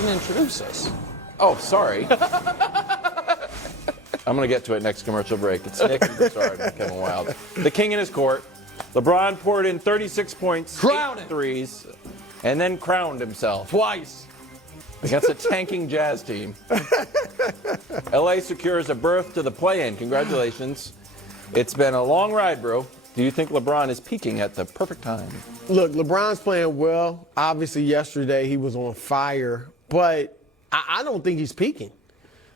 didn't introduce us. Oh, sorry. I'm going to get to it next commercial break. It's Nick and Broussard and Kevin Wild. The king in his court. LeBron poured in 36 points, 8 threes, and then crowned himself. Twice. Against a tanking Jazz team. L.A. secures a berth to the play-in. Congratulations. It's been a long ride, bro. Do you think LeBron is peaking at the perfect time? Look, LeBron's playing well. Obviously, yesterday he was on fire, but I don't think he's peaking.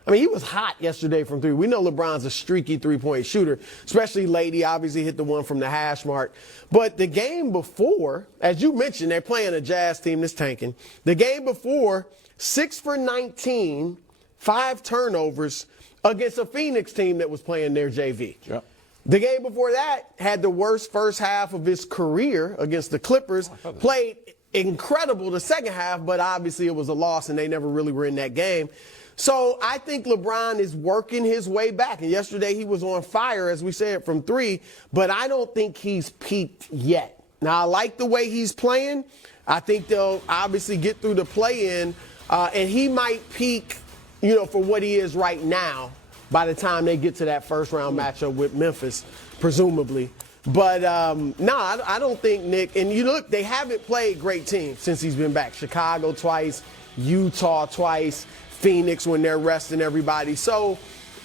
I mean, he was hot yesterday from three. We know LeBron's a streaky three-point shooter, especially late. He obviously hit the one from the hash mark. But the game before, as you mentioned, they're playing a Jazz team that's tanking. The game before, 6 for 19, 5 turnovers against a Phoenix team that was playing their JV. Yep. The game before that had the worst first half of his career against the Clippers. Played incredible the second half, but obviously it was a loss and they never really were in that game. So I think LeBron is working his way back. And yesterday he was on fire, as we said, from three, but I don't think he's peaked yet. Now, I like the way he's playing. I think they'll obviously get through the play-in, and he might peak, for what he is right now by the time they get to that first-round matchup with Memphis, presumably. But, I don't think Nick – and you look, they haven't played great teams since he's been back. Chicago twice, Utah twice, Phoenix when they're resting everybody. So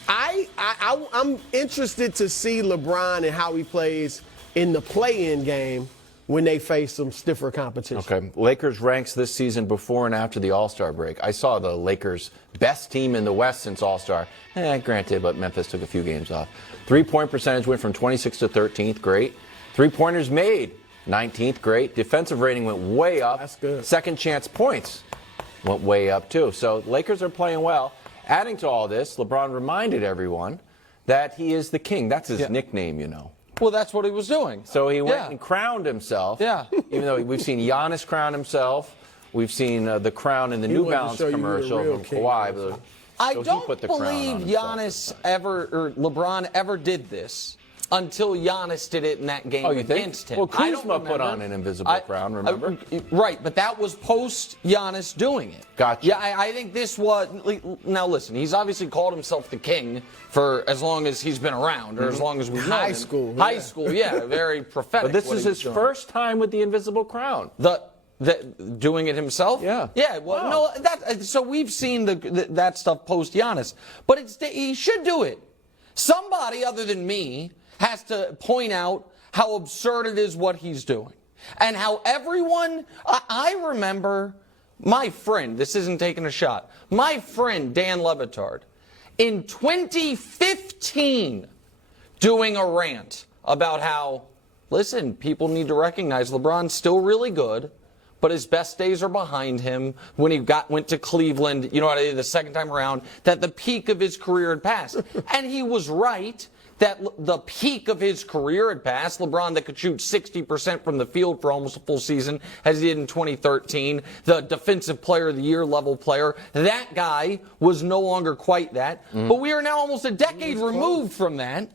I'm interested to see LeBron and how he plays in the play-in game when they face some stiffer competition. Okay. Lakers ranks this season before and after the All-Star break. I saw the Lakers' best team in the West since All-Star. Granted, but Memphis took a few games off. Three-point percentage went from 26th to 13th. Great. Three-pointers made, 19th. Great. Defensive rating went way up. That's good. Second chance points went way up, too. So Lakers are playing well. Adding to all this, LeBron reminded everyone that he is the king. That's his nickname, Well, that's what he was doing. So he went and crowned himself. Yeah. Even though we've seen Giannis crown himself. We've seen the crown in the New Balance commercial from Kawhi. I don't believe Giannis or LeBron ever did this until Giannis did it in that game against him. Well, Kuzma put on an invisible crown, remember? Right, but that was post Giannis doing it. Gotcha. Yeah, I think this was. Now, listen, he's obviously called himself the king for as long as he's been around, or as long as we've known him. High school, yeah, very prophetic. But this is his first time with the invisible crown. Doing it himself? Yeah. Yeah. Well, no. So we've seen that stuff post Giannis, but he should do it. Somebody other than me has to point out how absurd it is what he's doing, and how everyone. I remember my friend. This isn't taking a shot. My friend Dan Lebitard, in 2015, doing a rant about how, listen, people need to recognize LeBron's still really good, but his best days are behind him. When he went to Cleveland, the second time around, that the peak of his career had passed. And he was right that the peak of his career had passed. LeBron that could shoot 60% from the field for almost a full season, as he did in 2013. The defensive player of the year level player. That guy was no longer quite that. But we are now almost a decade removed from that.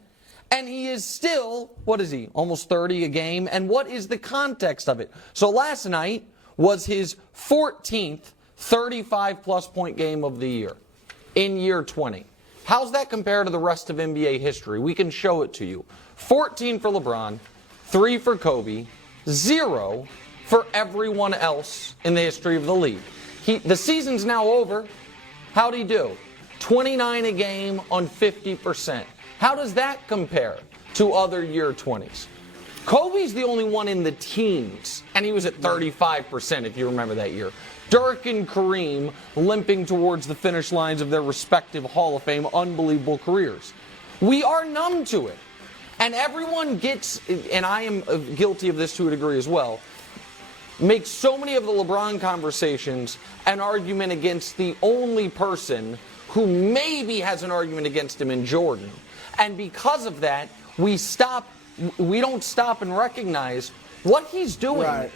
And he is still, what is he, almost 30 a game? And what is the context of it? So last night was his 14th 35-plus point game of the year in year 20. How's that compare to the rest of NBA history? We can show it to you. 14 for LeBron, 3 for Kobe, 0 for everyone else in the history of the league. The season's now over. How'd he do? 29 a game on 50%. How does that compare to other year 20s? Kobe's the only one in the teens, and he was at 35%, if you remember that year. Dirk and Kareem limping towards the finish lines of their respective Hall of Fame unbelievable careers. We are numb to it. And everyone gets, and I am guilty of this to a degree as well, makes so many of the LeBron conversations an argument against the only person who maybe has an argument against him in Jordan. And because of that, we don't stop and recognize what he's doing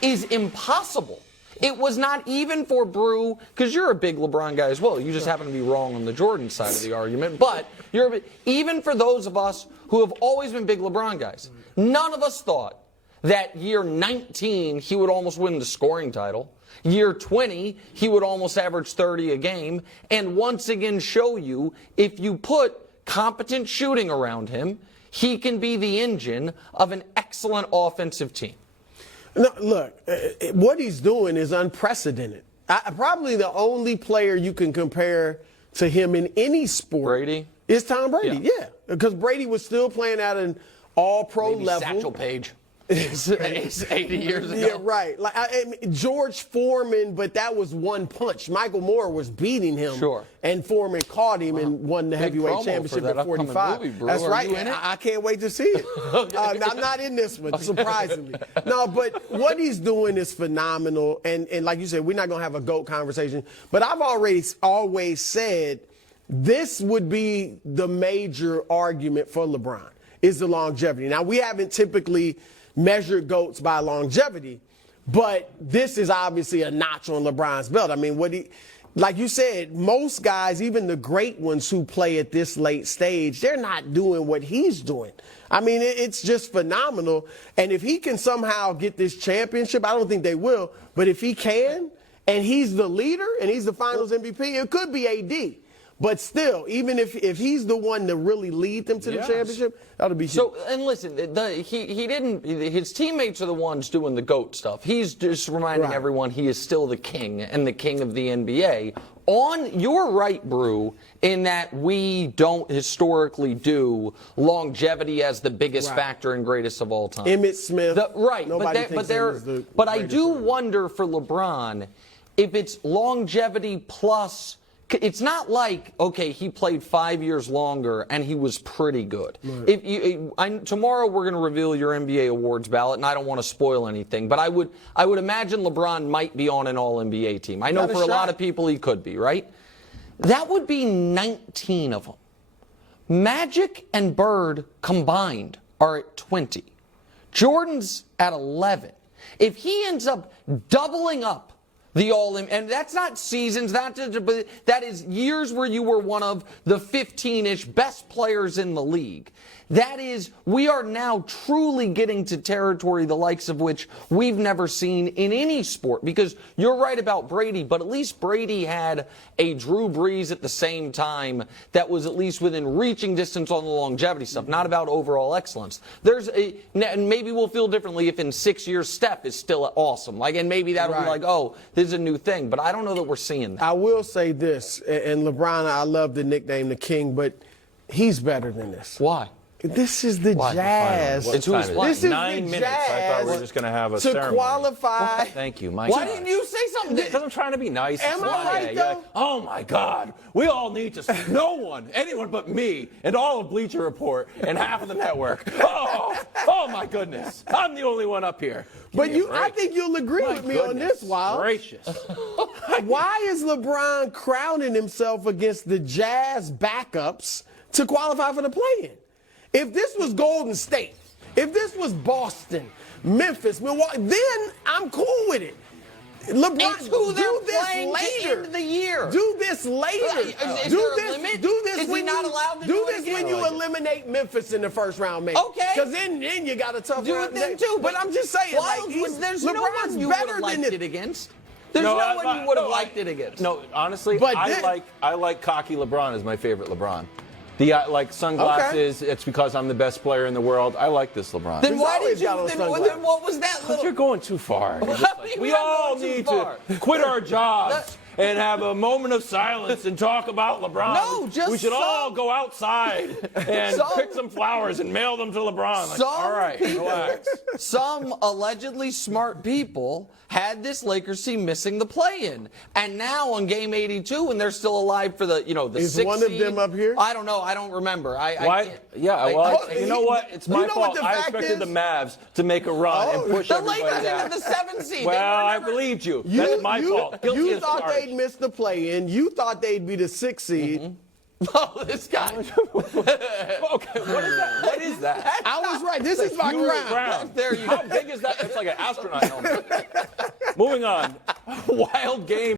is impossible. It was not even for Brew, because you're a big LeBron guy as well. You just happen to be wrong on the Jordan side of the argument. But even for those of us who have always been big LeBron guys, none of us thought that year 19 he would almost win the scoring title. Year 20, he would almost average 30 a game, and once again show you if you put competent shooting around him, he can be the engine of an excellent offensive team. No, look, what he's doing is unprecedented. Probably the only player you can compare to him in any sport Brady? is Tom Brady. Yeah, because Brady was still playing at an all-pro Maybe level. Satchel Paige. It's 80 years ago. Yeah, right. Like George Foreman, but that was one punch. Michael Moore was beating him. Sure. And Foreman caught him and won the Big heavyweight promo championship for that at 45. movie, Brew. That's Are right. you in it? I can't wait to see it. I'm not in this one, surprisingly. No, but what he's doing is phenomenal. And like you said, we're not going to have a GOAT conversation. But I've always said this would be the major argument for LeBron is the longevity. Now, we haven't typically measured GOATs by longevity, but this is obviously a notch on LeBron's belt. I mean, like you said, most guys, even the great ones who play at this late stage, they're not doing what he's doing. I mean, it's just phenomenal. And if he can somehow get this championship, I don't think they will, but if he can, and he's the leader and he's the finals MVP, it could be AD. But still, even if he's the one to really lead them to the championship, that'll be huge. So, and listen, he didn't, his teammates are the ones doing the GOAT stuff. He's just reminding everyone he is still the king and the king of the NBA. You're right, Brew, in that we don't historically do longevity as the biggest factor and greatest of all time. Emmitt Smith. But I do wonder for LeBron if it's longevity plus. It's not like, okay, he played 5 years longer and he was pretty good. Right. Tomorrow we're going to reveal your NBA awards ballot, and I don't want to spoil anything, but I would imagine LeBron might be on an All-NBA team. I know for a lot of people he could be, right? That would be 19 of them. Magic and Bird combined are at 20. Jordan's at 11. If he ends up doubling up the and that's not seasons, but that is years where you were one of the 15-ish best players in the league. That is, we are now truly getting to territory the likes of which we've never seen in any sport. Because you're right about Brady, but at least Brady had a Drew Brees at the same time that was at least within reaching distance on the longevity stuff, not about overall excellence. And maybe we'll feel differently if in 6 years Steph is still awesome. And maybe that'll be like, oh, this is a new thing. But I don't know that we're seeing that. I will say this, and LeBron, I love the nickname the King, but he's better than this. Why? This is the Jazz. This is 9 minutes. I thought we were just going to have a ceremony. To qualify. Thank you, Mike. Why didn't you say something? Because I'm trying to be nice. Am I right, though? Oh, my God. We all need to. Anyone but me, and all of Bleacher Report, and half of the network. Oh, my goodness. I'm the only one up here. But I think you'll agree with me on this, Wild. Gracious. Why is LeBron crowning himself against the Jazz backups to qualify for the play-in? If this was Golden State, if this was Boston, Memphis, Milwaukee, then I'm cool with it. LeBron, do this later. End of the year. Do this later. Is there a limit? Is he not allowed to do this when you eliminate Memphis in the first round, maybe. Okay. Because then you got a tough do round. it then too. But I'm just saying, there's no one you would have liked it against. There's no one you would have liked it against. No, honestly, I like cocky LeBron as my favorite LeBron. The sunglasses. It's because I'm the best player in the world. I like this LeBron. Then why did you? Then what was that? You're going too far. We all need to quit our jobs and have a moment of silence and talk about LeBron. No, we should all go outside and pick some flowers and mail them to LeBron. All right, relax. Some allegedly smart people had this Lakers team missing the play-in, and now on Game 82, when they're still alive for the the is 6th one of them up here? I don't know. I don't remember. Why? You know what? It's my fault. I expected the Mavs to make a run and push everybody Lakers down. into the 7th seed. Well, I believed you. That's my fault. You thought they'd miss the play-in. You thought they'd be the 6th seed. Oh, this guy. Okay, what is that? What is that? I was right. This is my crown. There you How big is that? It's like an astronaut helmet. Moving on. Wild game.